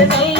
நல்ல